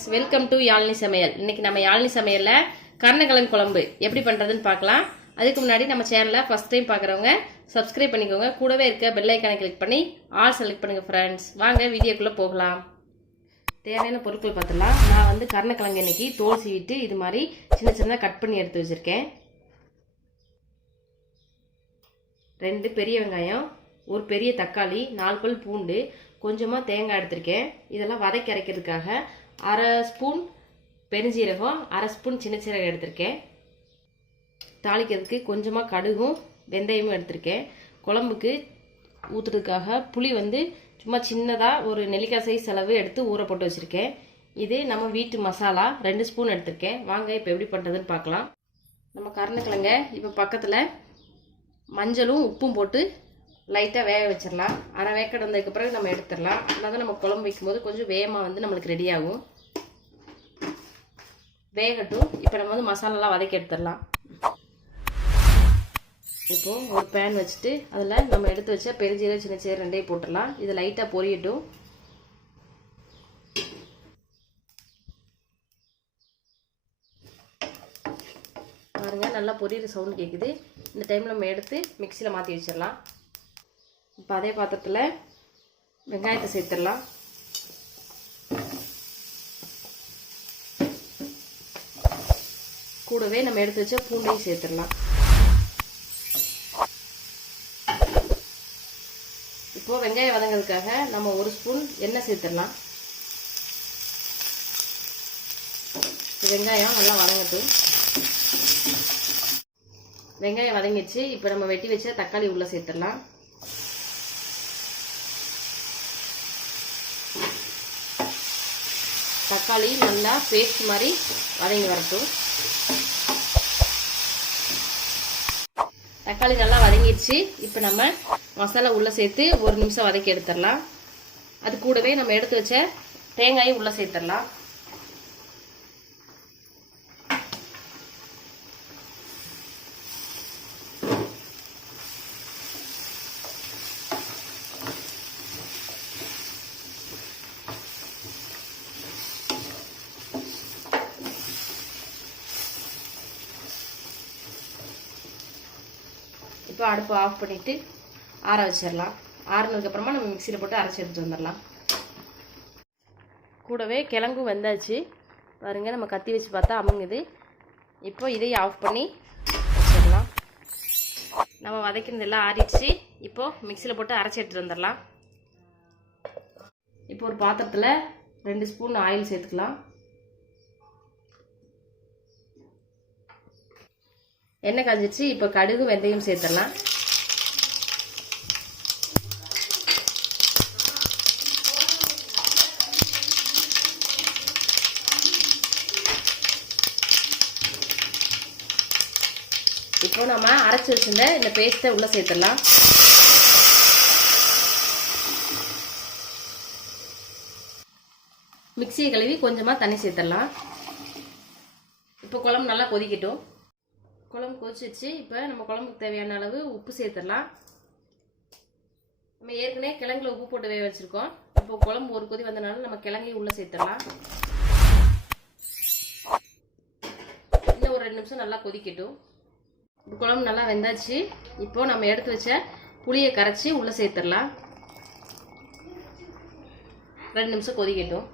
Friends, welcome to Yazhini சமையல். இன்னைக்கு நம்ம யாழினி சமையல்ல கருணக்கிழங்கு குழம்பு எப்படி பண்றதுன்னு பார்க்கலாம். அதுக்கு முன்னாடி நம்ம சேனலை ஃபர்ஸ்ட் டைம் பார்க்குறவங்க சப்ஸ்கிரைப் பண்ணிக்கோங்க. கூடவே இருக்க பெல் ஐக்கானை கிளிக் பண்ணி ஆல் செலக்ட் பண்ணுங்க ஃப்ரெண்ட்ஸ். வாங்க வீடியோக்குள்ள போகலாம். தேவையான பொருட்கள் பார்த்துலாம். நான் வந்து கருணக்கிழங்கு இன்னைக்கு தோல் சீவிட்டு இது மாதிரி சின்ன சின்னதாக கட் பண்ணி எடுத்து வச்சிருக்கேன். 2 பெரிய வெங்காயம், ஒரு பெரிய தக்காளி, 4 பல் பூண்டு, கொஞ்சமாக தேங்காய் எடுத்திருக்கேன். இதெல்லாம் வதக்கி அரைக்கிறதுக்காக 1/2 ஸ்பூன் பெருஞ்சீரகம், 1/2 ஸ்பூன் சின்ன சீரகம் எடுத்திருக்கேன். தாளிக்கிறதுக்கு கொஞ்சமாக கடுகும் வெந்தயமும் எடுத்திருக்கேன். குழம்புக்கு ஊற்றுறதுக்காக புளி வந்து சும்மா சின்னதாக ஒரு நெல்லிக்காய் சைஸ் அளவு எடுத்து ஊற போட்டு வச்சுருக்கேன். இது நம்ம வீட்டு மசாலா 2 ஸ்பூன் எடுத்திருக்கேன். வாங்க இப்போ எப்படி பண்ணுறதுன்னு பார்க்கலாம். நம்ம கருணக்கிழங்க இப்போ பக்கத்தில் மஞ்சளும் உப்பும் போட்டு லைட்டாக வேக வச்சிடலாம். அரை வேக்கடை வந்ததுக்கு பிறகு நம்ம எடுத்துடலாம். அதனால தான் நம்ம குழம்பு வைக்கும்போது கொஞ்சம் வேகமாக வந்து நம்மளுக்கு ரெடி ஆகும். வேகட்டும். இப்போ நம்ம வந்து மசாலாலாம் வதக்கி எடுத்துடலாம். இப்போது ஒரு பேன் வச்சுட்டு அதில் நம்ம எடுத்து வச்சா பெருஞ்சீரகம் சின்ன சீரகம் 2 போட்டுடலாம். இது லைட்டாக பொரியட்டும். பாருங்கள், நல்லா பொரியிற சவுண்ட் கேட்குது. இந்த டைமில் நம்ம எடுத்து மிக்சியில் மாற்றி வச்சிடலாம். இப்போ அதே பாத்திரத்தில் வெங்காயத்தை சேர்த்துடலாம். கூடவே நம்ம எடுத்து வச்ச பூண்டையும் சேர்த்துடலாம். இப்போ வெங்காயம் வதங்கிறதுக்காக நம்ம 1 ஸ்பூன் எண்ணெய் சேர்த்துடலாம். வெங்காயம் நல்லா வதங்கட்டும். வெங்காயம் வதங்கிடுச்சு. இப்போ நம்ம வெட்டி வச்ச தக்காளி உள்ள சேர்த்துடலாம். தக்காளி நல்லா பேஸ்ட் மாதிரி வதங்கி வரட்டும். தக்காளி நல்லா வதங்கிடுச்சு. இப்போ நம்ம மசாலா உள்ள சேர்த்து 1 நிமிஷம் வதக்கி எடுத்துடலாம். அது கூடவே நம்ம எடுத்து வச்ச தேங்காயும் உள்ள சேர்த்துடலாம். இப்போ அடுப்பு ஆஃப் பண்ணிவிட்டு ஆற வச்சிடலாம். ஆறுனதுக்கப்புறமா நம்ம மிக்சியில் போட்டு அரைச்சி எடுத்துகிட்டு வந்துடலாம். கூடவே கிழங்கும் வெந்தாச்சு. பாருங்கள், நம்ம கத்தி வச்சு பார்த்தா அமுங்குது. இப்போ இதையும் ஆஃப் பண்ணி வச்சிடலாம். நம்ம வதக்கினதெல்லாம் ஆறிடுச்சு. இப்போது மிக்சியில் போட்டு அரைச்சி எடுத்துகிட்டு வந்துடலாம். இப்போ ஒரு பாத்திரத்தில் 2 ஸ்பூன் ஆயில் சேர்த்துக்கலாம். எண்ணெய் காஞ்சிச்சு. இப்போ கடுகு வெந்தயம் சேர்த்துடலாம். இப்போ நம்ம அரைச்சி வச்சிருந்த இந்த பேஸ்ட்டை உள்ள சேர்த்துடலாம். மிக்சியை கழுவி கொஞ்சமாக தண்ணி சேர்த்துடலாம். இப்போ குழம்பு நல்லா கொதிக்கட்டும். குழம்பு கொதிச்சிச்சு. இப்போ நம்ம குழம்புக்கு தேவையான அளவு உப்பு சேர்த்துடலாம். நம்ம ஏற்கனவே கிழங்குல உப்பு போட்டு வேக வச்சுருக்கோம். இப்போ குழம்பு ஒரு கொதி வந்தனால நம்ம கிழங்கையும் உள்ளே சேர்த்துடலாம். இன்னும் ஒரு 2 நிமிஷம் நல்லா கொதிக்கட்டும். இப்போ குழம்பு நல்லா வெந்தாச்சு. இப்போ நம்ம எடுத்து வச்ச புளியை கரைச்சி உள்ளே சேர்த்துடலாம். 2 நிமிஷம் கொதிக்கட்டும்.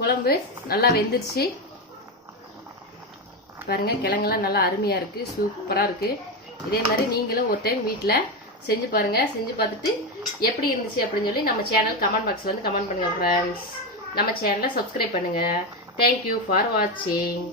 குழம்பு நல்லா வெந்துருச்சு. பாருங்கள், கிழங்கெல்லாம் நல்லா அருமையாக இருக்குது, சூப்பராக இருக்குது. இதே மாதிரி நீங்களும் ஒரு டைம் வீட்டில் செஞ்சு பாருங்கள். செஞ்சு பார்த்துட்டு எப்படி இருந்துச்சு அப்படின்னு சொல்லி நம்ம சேனல் கமெண்ட் பாக்ஸில் வந்து கமெண்ட் பண்ணுங்கள் ஃப்ரெண்ட்ஸ். நம்ம சேனலை சப்ஸ்கிரைப் பண்ணுங்கள். தேங்க்யூ ஃபார் வாட்சிங்.